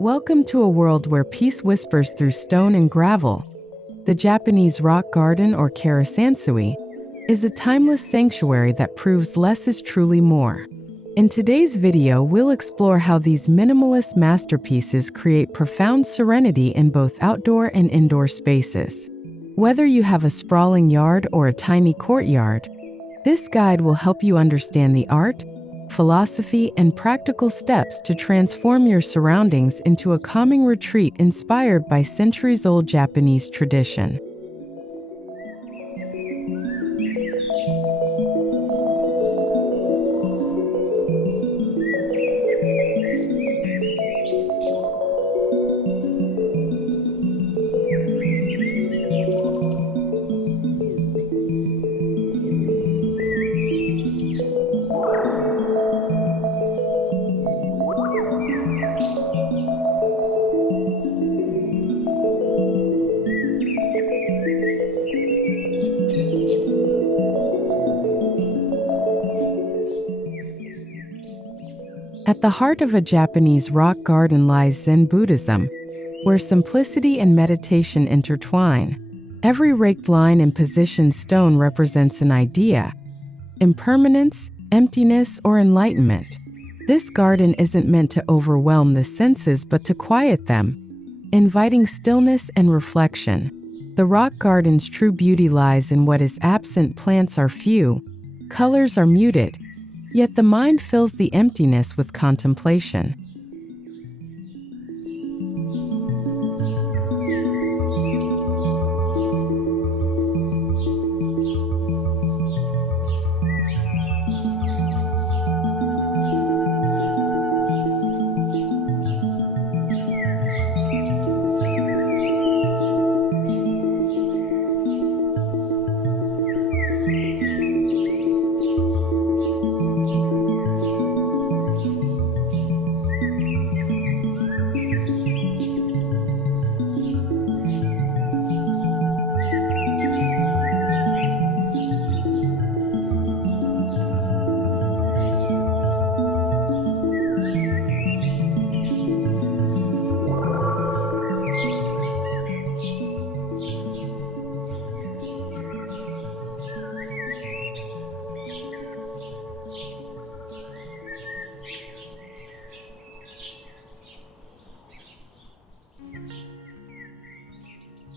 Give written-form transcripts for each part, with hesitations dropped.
Welcome to a world where peace whispers through stone and gravel. The Japanese Rock Garden, or Karesansui, is a timeless sanctuary that proves less is truly more. In today's video, we'll explore how these minimalist masterpieces create profound serenity in both outdoor and indoor spaces. Whether you have a sprawling yard or a tiny courtyard, this guide will help you understand the art, philosophy, and practical steps to transform your surroundings into a calming retreat inspired by centuries-old Japanese tradition. At the heart of a Japanese rock garden lies Zen Buddhism, where simplicity and meditation intertwine. Every raked line and positioned stone represents an idea: impermanence, emptiness, or enlightenment. This garden isn't meant to overwhelm the senses but to quiet them, inviting stillness and reflection. The rock garden's true beauty lies in what is absent. Plants are few, colors are muted, yet the mind fills the emptiness with contemplation.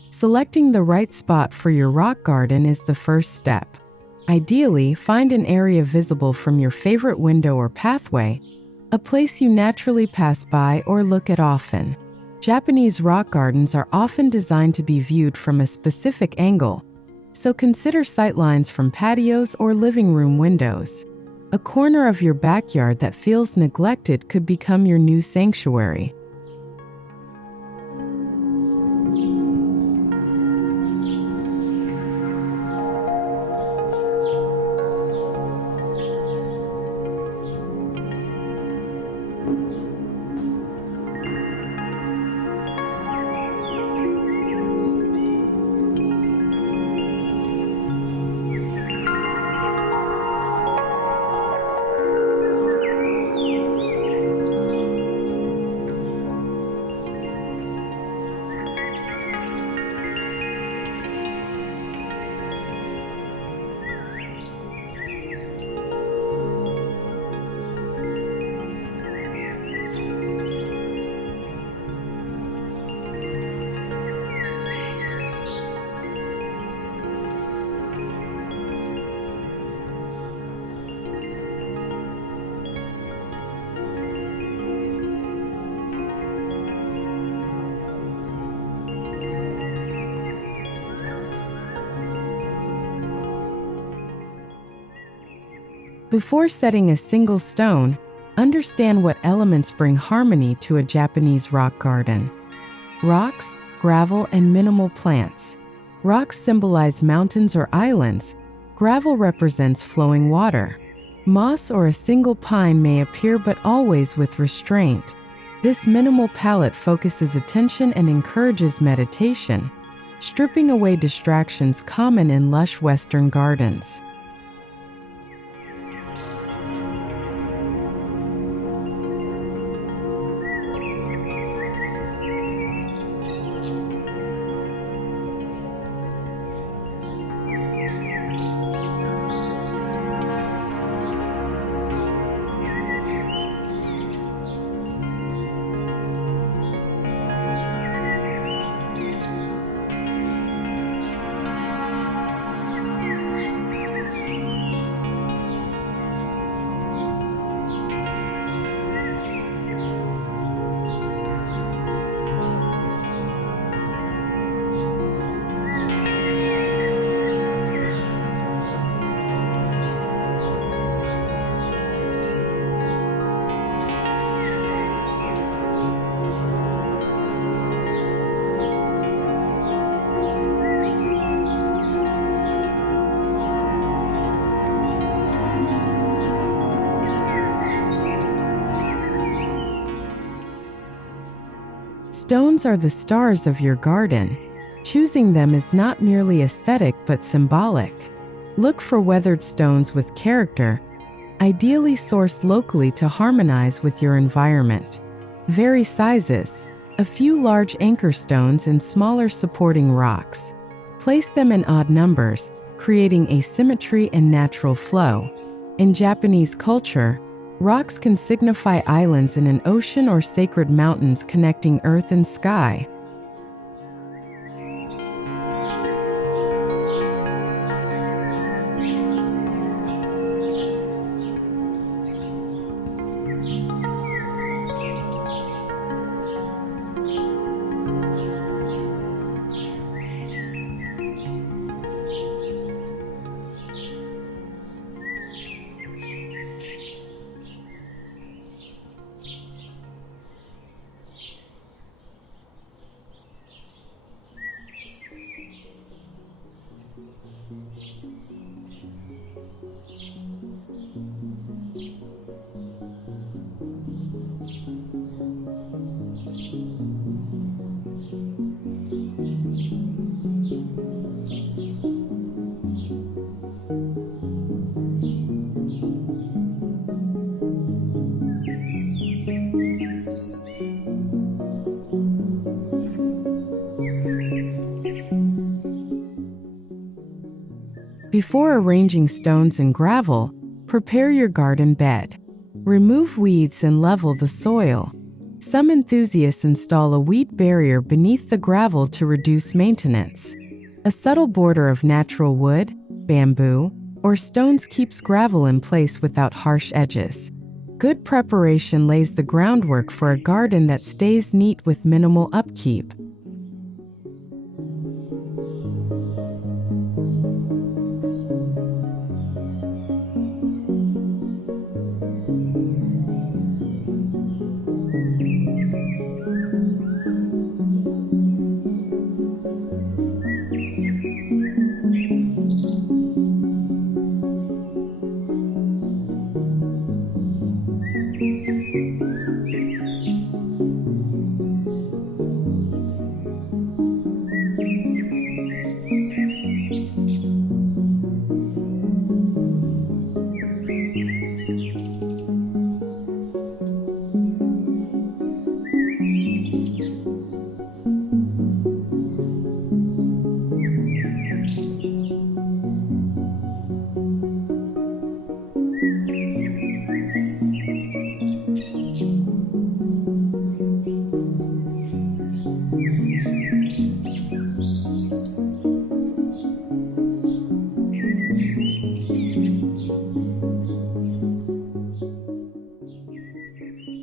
Selecting the right spot for your rock garden is the first step. Ideally, find an area visible from your favorite window or pathway, a place you naturally pass by or look at often. Japanese rock gardens are often designed to be viewed from a specific angle, so consider sightlines from patios or living room windows. A corner of your backyard that feels neglected could become your new sanctuary. Before setting a single stone, understand what elements bring harmony to a Japanese rock garden. Rocks, gravel, and minimal plants. Rocks symbolize mountains or islands, Gravel represents flowing water. Moss or a single pine may appear, but always with restraint. This minimal palette focuses attention and encourages meditation, stripping away distractions common in lush Western gardens. Stones are the stars of your garden. Choosing them is not merely aesthetic but symbolic. Look for weathered stones with character, ideally sourced locally to harmonize with your environment. Vary sizes: a few large anchor stones and smaller supporting rocks. Place them in odd numbers, creating asymmetry and natural flow. In Japanese culture, rocks can signify islands in an ocean or sacred mountains connecting earth and sky. Before arranging stones and gravel, prepare your garden bed. Remove weeds and level the soil. Some enthusiasts install a weed barrier beneath the gravel to reduce maintenance. A subtle border of natural wood, bamboo, or stones keeps gravel in place without harsh edges. Good preparation lays the groundwork for a garden that stays neat with minimal upkeep.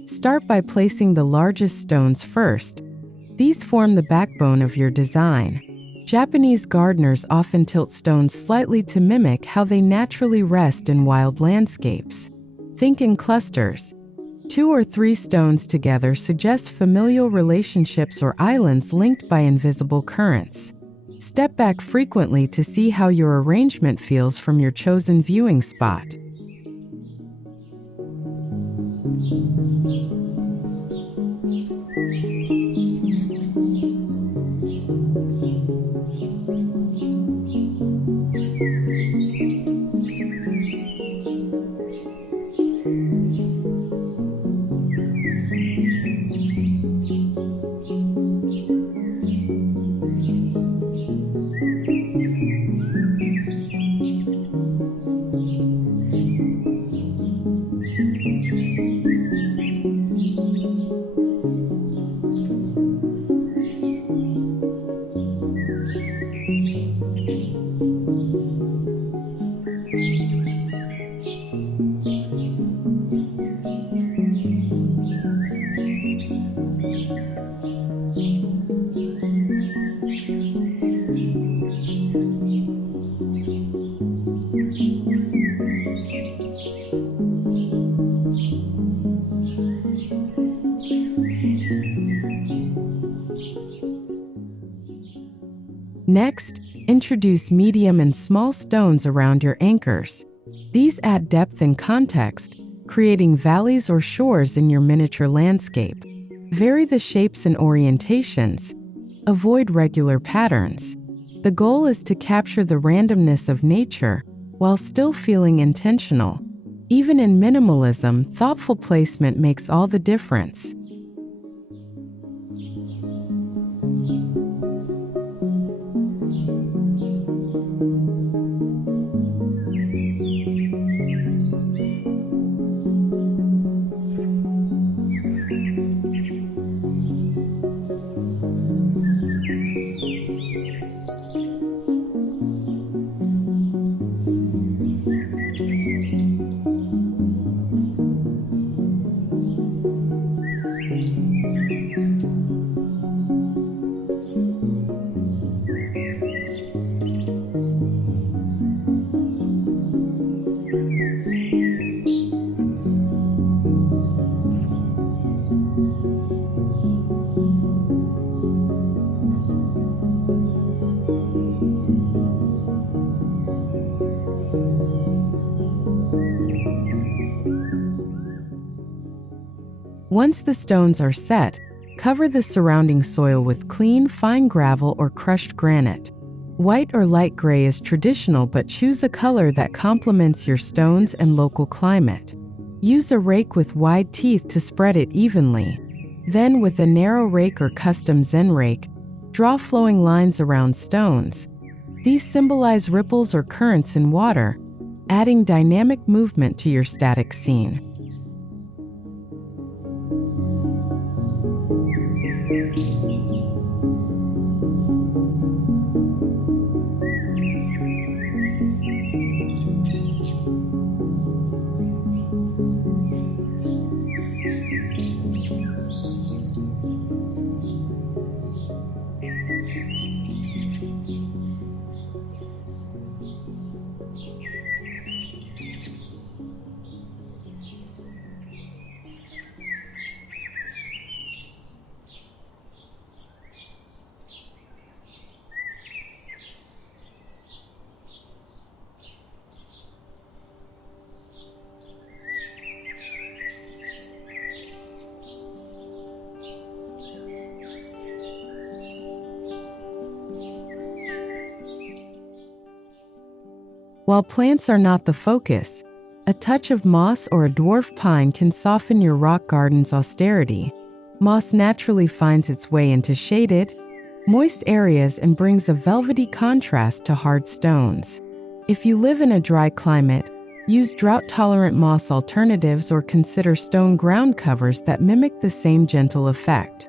Start by placing the largest stones first. These form the backbone of your design. Japanese gardeners often tilt stones slightly to mimic how they naturally rest in wild landscapes. Think in clusters. 2 or 3 stones together suggest familial relationships or islands linked by invisible currents. Step back frequently to see how your arrangement feels from your chosen viewing spot. Next, introduce medium and small stones around your anchors. These add depth and context, creating valleys or shores in your miniature landscape. Vary the shapes and orientations. Avoid regular patterns. The goal is to capture the randomness of nature while still feeling intentional. Even in minimalism, thoughtful placement makes all the difference. Once the stones are set, cover the surrounding soil with clean, fine gravel or crushed granite. White or light gray is traditional, but choose a color that complements your stones and local climate. Use a rake with wide teeth to spread it evenly. Then, with a narrow rake or custom Zen rake, draw flowing lines around stones. These symbolize ripples or currents in water, adding dynamic movement to your static scene. While plants are not the focus, a touch of moss or a dwarf pine can soften your rock garden's austerity. Moss naturally finds its way into shaded, moist areas and brings a velvety contrast to hard stones. If you live in a dry climate, use drought-tolerant moss alternatives or consider stone ground covers that mimic the same gentle effect.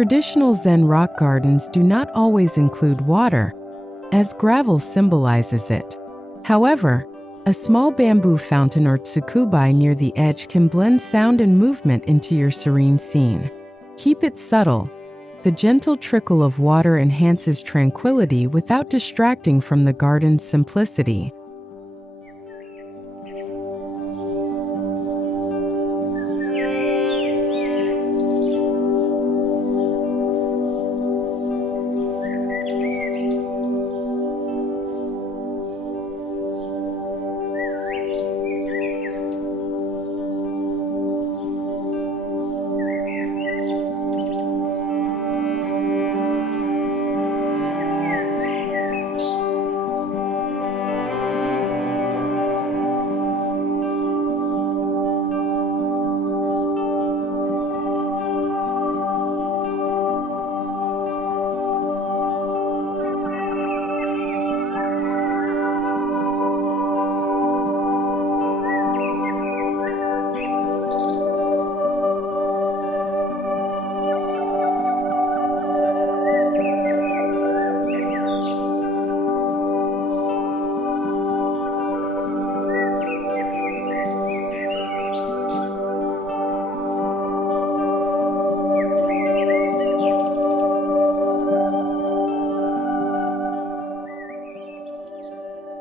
Traditional Zen rock gardens do not always include water, as gravel symbolizes it. However, a small bamboo fountain or tsukubai near the edge can blend sound and movement into your serene scene. Keep it subtle. The gentle trickle of water enhances tranquility without distracting from the garden's simplicity.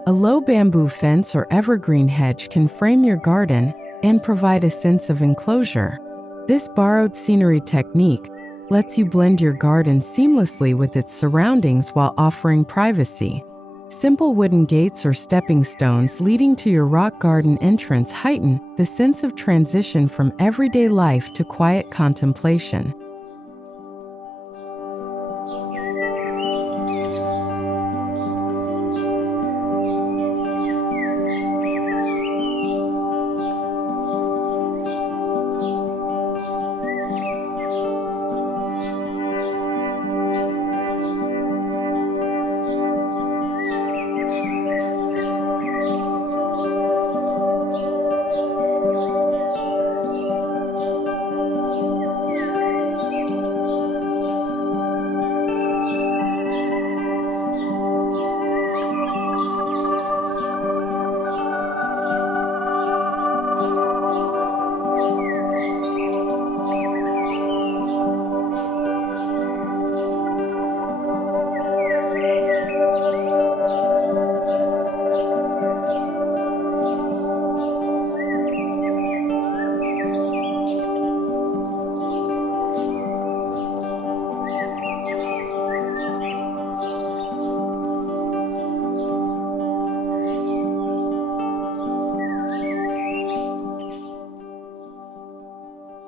A low bamboo fence or evergreen hedge can frame your garden and provide a sense of enclosure. This borrowed scenery technique lets you blend your garden seamlessly with its surroundings while offering privacy. Simple wooden gates or stepping stones leading to your rock garden entrance heighten the sense of transition from everyday life to quiet contemplation.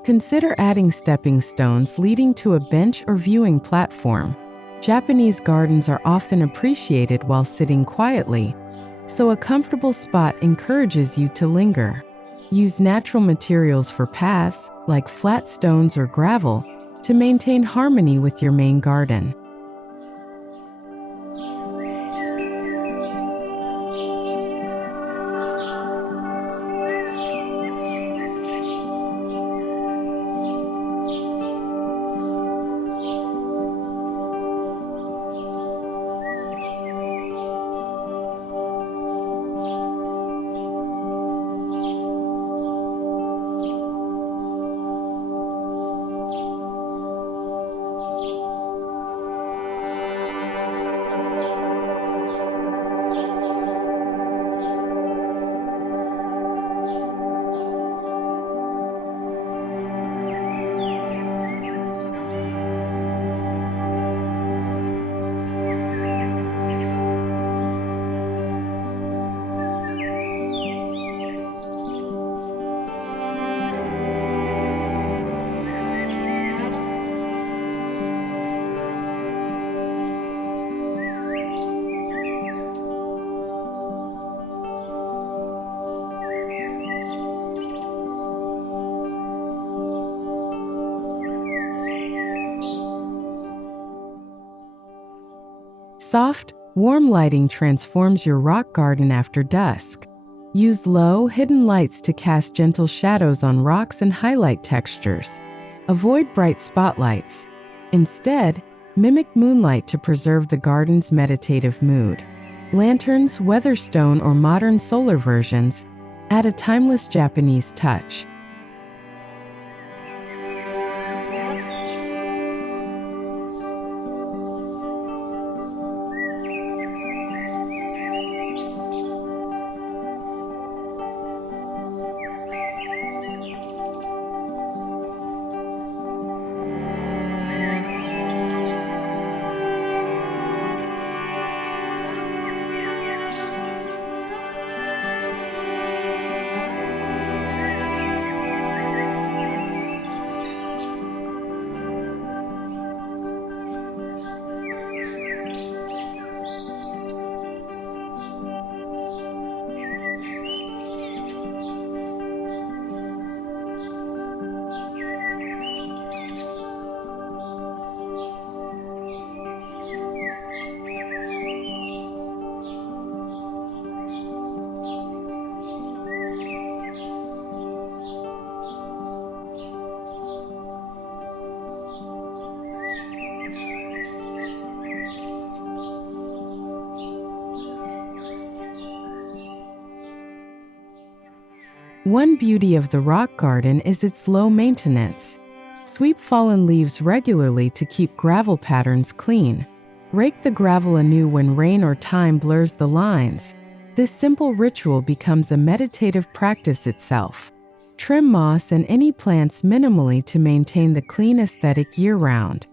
Consider adding stepping stones leading to a bench or viewing platform. Japanese gardens are often appreciated while sitting quietly, so a comfortable spot encourages you to linger. Use natural materials for paths, like flat stones or gravel, to maintain harmony with your main garden. Soft, warm lighting transforms your rock garden after dusk. Use low, hidden lights to cast gentle shadows on rocks and highlight textures. Avoid bright spotlights. Instead, mimic moonlight to preserve the garden's meditative mood. Lanterns, weatherstone, or modern solar versions add a timeless Japanese touch. One beauty of the rock garden is its low maintenance. Sweep fallen leaves regularly to keep gravel patterns clean. Rake the gravel anew when rain or time blurs the lines. This simple ritual becomes a meditative practice itself. Trim moss and any plants minimally to maintain the clean aesthetic year-round.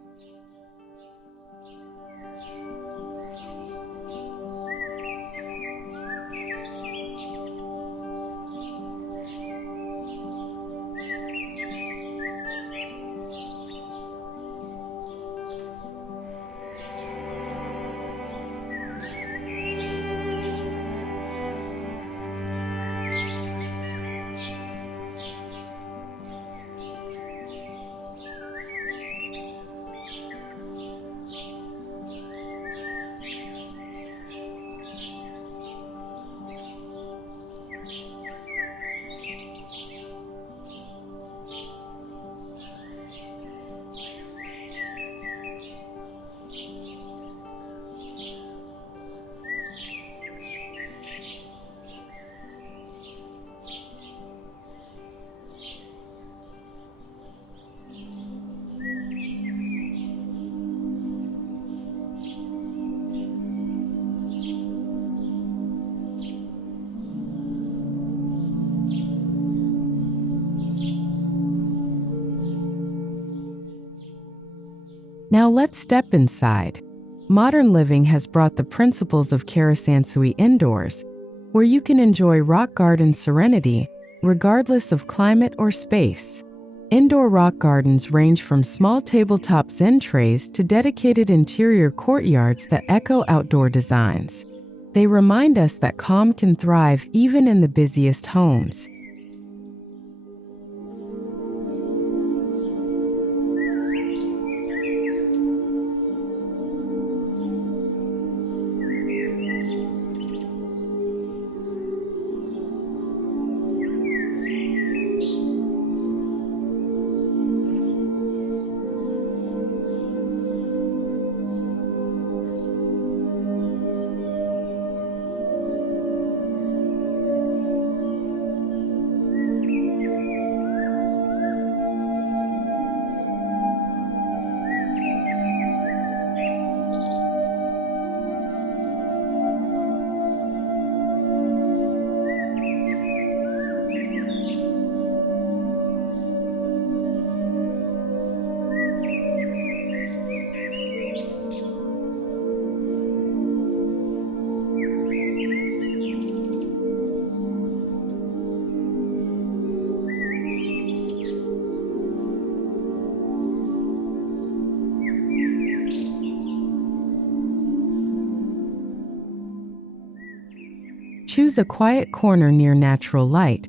Now let's step inside. Modern living has brought the principles of Karesansui indoors, where you can enjoy rock garden serenity regardless of climate or space. Indoor rock gardens range from small tabletop Zen trays to dedicated interior courtyards that echo outdoor designs. They remind us that calm can thrive even in the busiest homes. Choose a quiet corner near natural light,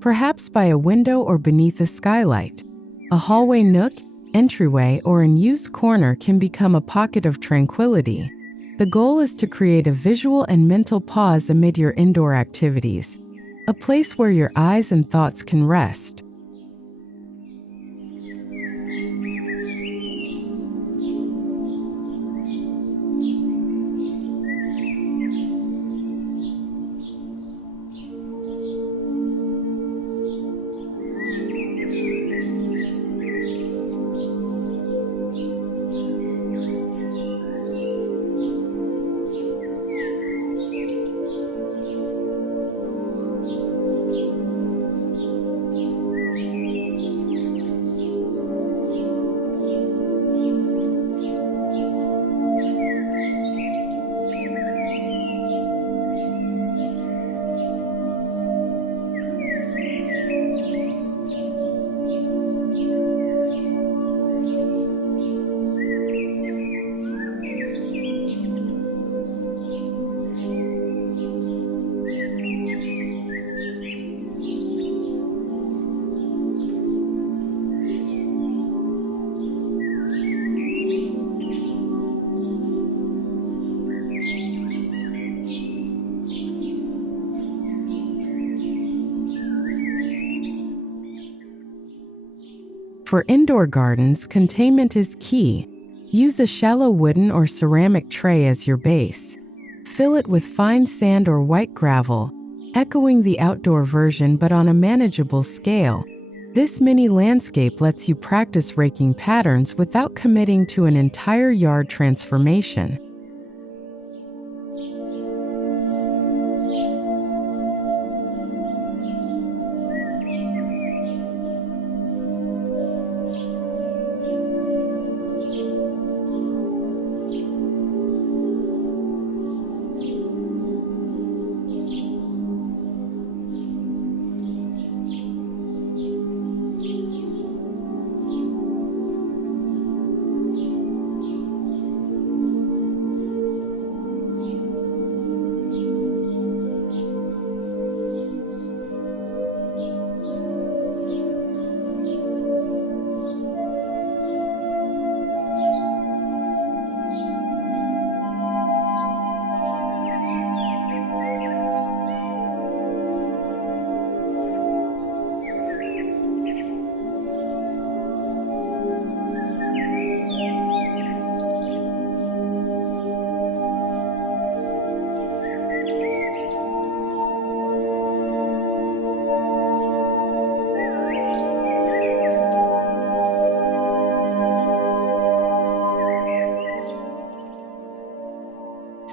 perhaps by a window or beneath a skylight. A hallway nook, entryway, or unused corner can become a pocket of tranquility. The goal is to create a visual and mental pause amid your indoor activities, a place where your eyes and thoughts can rest. For indoor gardens, containment is key. Use a shallow wooden or ceramic tray as your base. Fill it with fine sand or white gravel, echoing the outdoor version but on a manageable scale. This mini landscape lets you practice raking patterns without committing to an entire yard transformation.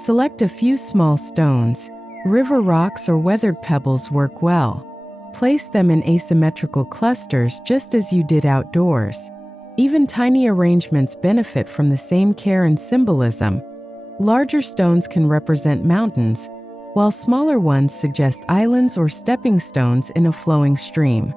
Select a few small stones. River rocks or weathered pebbles work well. Place them in asymmetrical clusters just as you did outdoors. Even tiny arrangements benefit from the same care and symbolism. Larger stones can represent mountains, while smaller ones suggest islands or stepping stones in a flowing stream.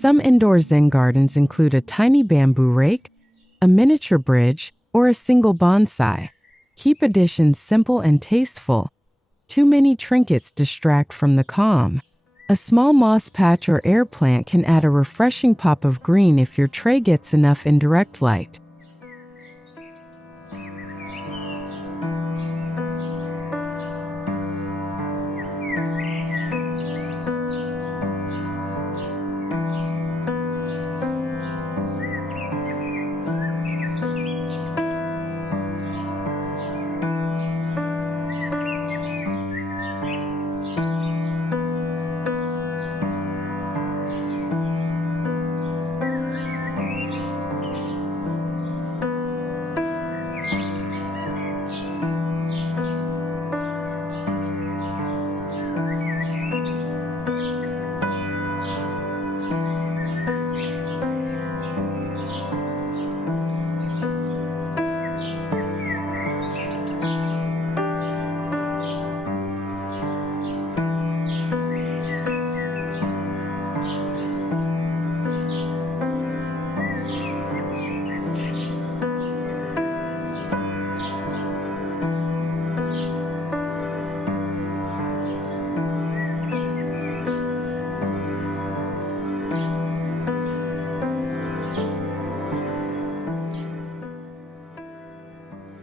Some indoor Zen gardens include a tiny bamboo rake, a miniature bridge, or a single bonsai. Keep additions simple and tasteful. Too many trinkets distract from the calm. A small moss patch or air plant can add a refreshing pop of green if your tray gets enough indirect light.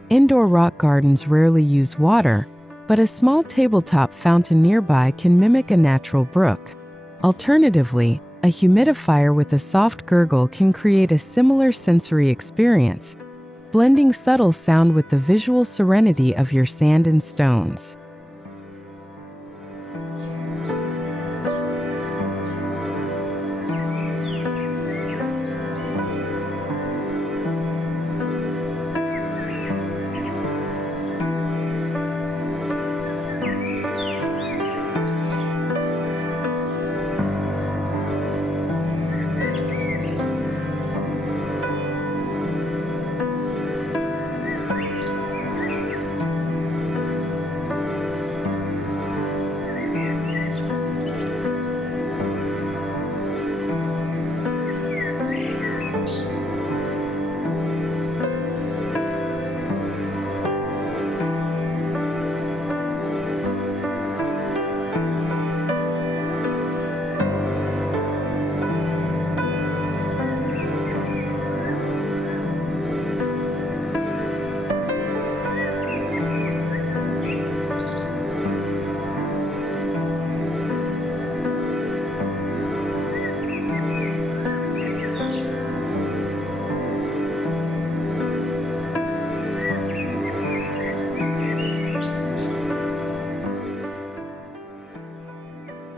Indoor rock gardens rarely use water, but a small tabletop fountain nearby can mimic a natural brook. Alternatively, A humidifier with a soft gurgle can create a similar sensory experience, blending subtle sound with the visual serenity of your sand and stones.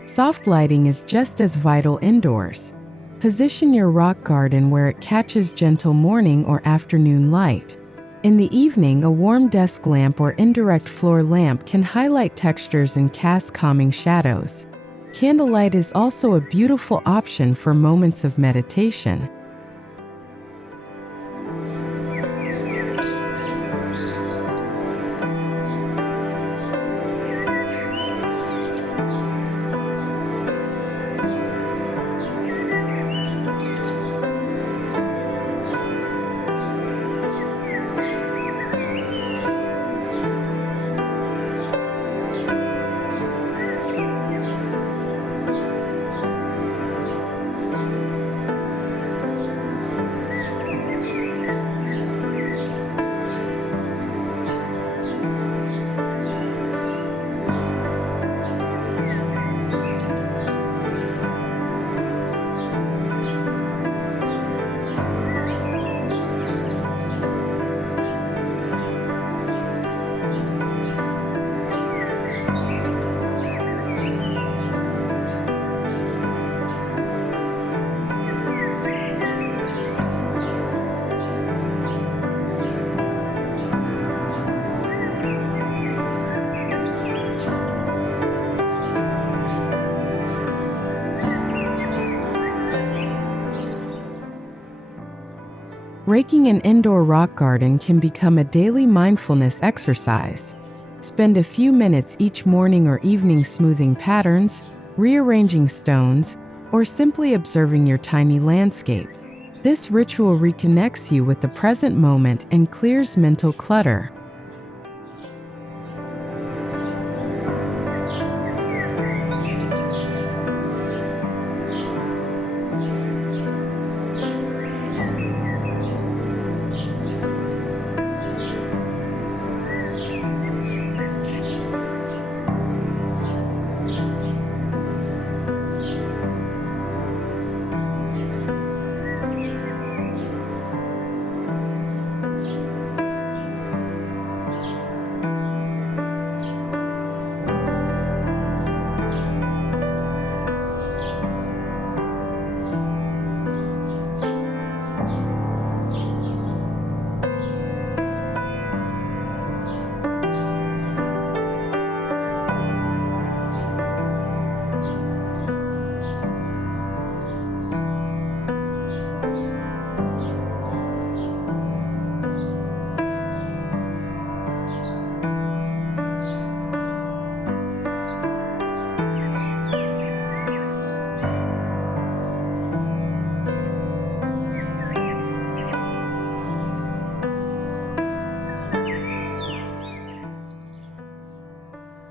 Soft lighting is just as vital indoors. Position your rock garden where it catches gentle morning or afternoon light. In the evening, a warm desk lamp or indirect floor lamp can highlight textures and cast calming shadows. Candlelight is also a beautiful option for moments of meditation. Raking an indoor rock garden can become a daily mindfulness exercise. Spend a few minutes each morning or evening smoothing patterns, rearranging stones, or simply observing your tiny landscape. This ritual reconnects you with the present moment and clears mental clutter.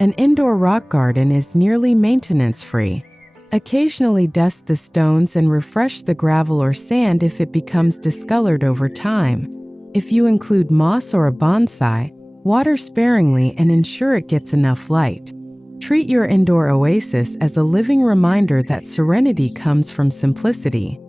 An indoor rock garden is nearly maintenance-free. Occasionally dust the stones and refresh the gravel or sand if it becomes discolored over time. If you include moss or a bonsai, water sparingly and ensure it gets enough light. Treat your indoor oasis as a living reminder that serenity comes from simplicity.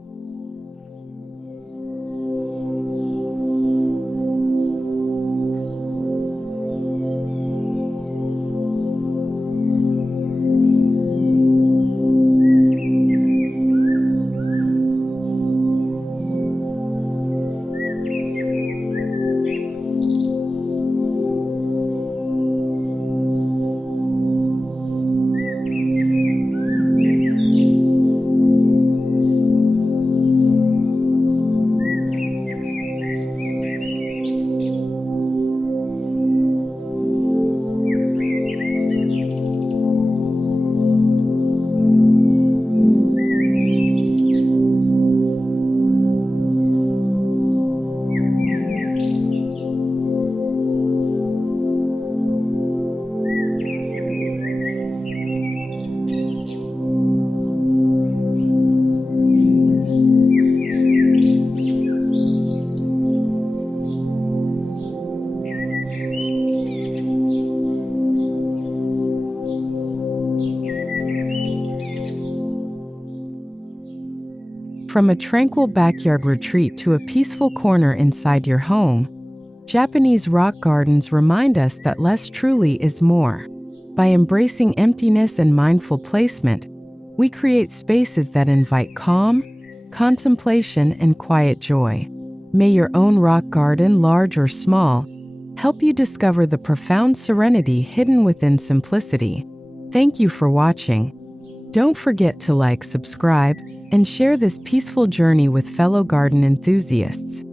From a tranquil backyard retreat to a peaceful corner inside your home, Japanese rock gardens remind us that less truly is more. By embracing emptiness and mindful placement, we create spaces that invite calm, contemplation, and quiet joy. May your own rock garden, large or small, help you discover the profound serenity hidden within simplicity. Thank you for watching. Don't forget to like, subscribe, and share this peaceful journey with fellow garden enthusiasts.